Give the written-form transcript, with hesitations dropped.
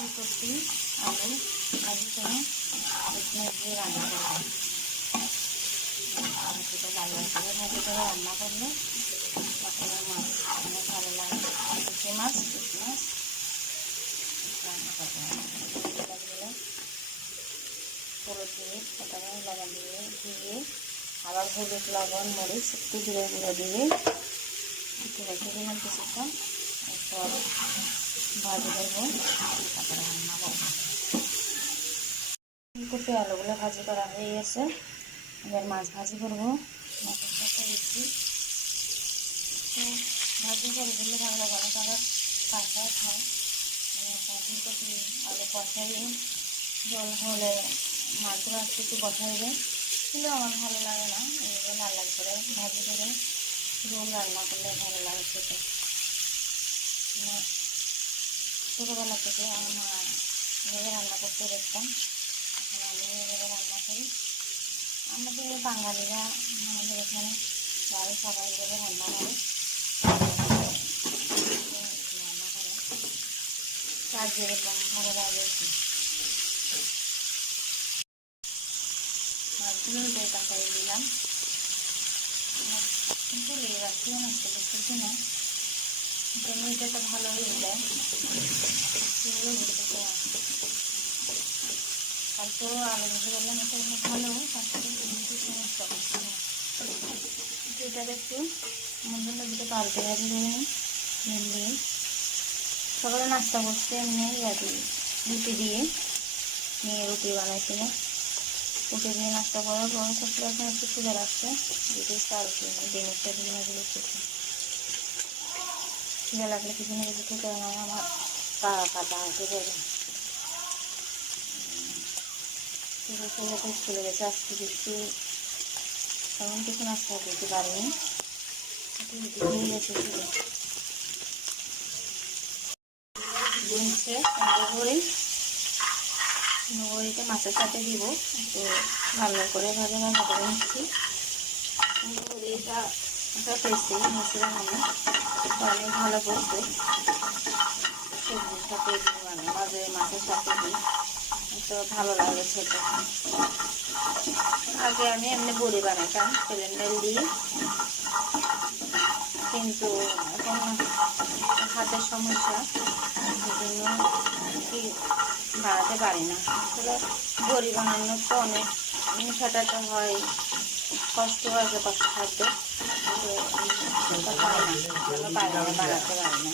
ফুলকপি আলু ভাজি করে পেঁয়াজ দিয়ে রান্না করবো। আলুটা লাল লাল করে ভাজি করে রান্না করলে তারপরে মাছ অনেক ভালো লাগে। পুঁটি মাছ রান্না করবো। হলুদ দিয়ে প্রথমে লবণ দিয়ে আবার হলুদ লবণ মরিচ একটু জিরে গুঁড়ো দিয়ে একটু রেখে দিলাম কিছুক্ষণ। এরপর ভাজি করবো, তারপরে রান্না করবো। ফুলকপি আলুগুলো ভাজি করা হয়ে গেছে, এবার মাছ ভাজি করবো। মাছের সাথে দিচ্ছি তো ভাজি করে দিলে ভালো লাগে, অনেক আবার কাঁচা খায়। ফুলকপি আলু কষাইয়ে জল হলে মাছগুলো একটু বসাইবে, কিন্তু আমার ভালো লাগে না। এইভাবে লাল লাল করে ভাজি করে ঝোল রান্না করলে ভালো লাগে খেতে। ছোটোবেলা থেকে আমার মা এভাবে রান্না করতে দেখতাম, এখন আমি এভাবে রান্না করি। আমাদের বাঙালিরা আমাদের এখানে প্রায় সবাই এভাবে রান্না করে তার যেরকম ভালো লাগে। মাছগুলো যেটা করে দিলাম, কিন্তু লেগে যাচ্ছে নষ্ট করতেছি না, এটা তো ভালো হয়ে যায়, সেগুলো বুঝতেছে না। তারপর আলু ভেজে বললাম এটা ভালো, তারপরে নষ্ট করছে না। এটাকে একটু মধ্যে দুটো পাল্টে ভাজি করে নিই দিয়ে সকালে নাস্তা করতে এমনি রুটি দিয়ে নিয়ে রুটি বানাইছিল। রুটি দিয়ে নাস্তা করার পর সকালে এখন একটু ক্ষুধা লাগছে, রুটি স্টার ডিমের সাথে মাছগুলো খেতে খিদে লাগলে কিছু না কিছু খেতে হয় না। আমার পা কাটা আছে বলে স্কুলে গেছে, আজকে কিছু তেমন কিছু নাস্তা করতে পারিনি, দিয়ে গেছে শুধু বুনছে নগরীতে মাছের সাথে দিব। একটু ভালো করে ভাজা ভাজা করে নিচ্ছি। এটা টেস্টি মশলা মানে অনেক ভালো করছে, সবজির সাথে মানে মাছের সাথে দিই তো ভালো লাগে খেতে। আগে আমি এমনি বড়ি বানাইতাম সিলিন্ডার দিয়ে, কিন্তু এখন হাতের সমস্যা, সেজন্য কি বানাতে পারি না। আসলে বড়ি বানানোর তো অনেক সেটাতে হয়, কষ্ট হয়, কষ্ট থাকবে, কিন্তু সেটা হয় না, বাইরে বানাতে পারি না।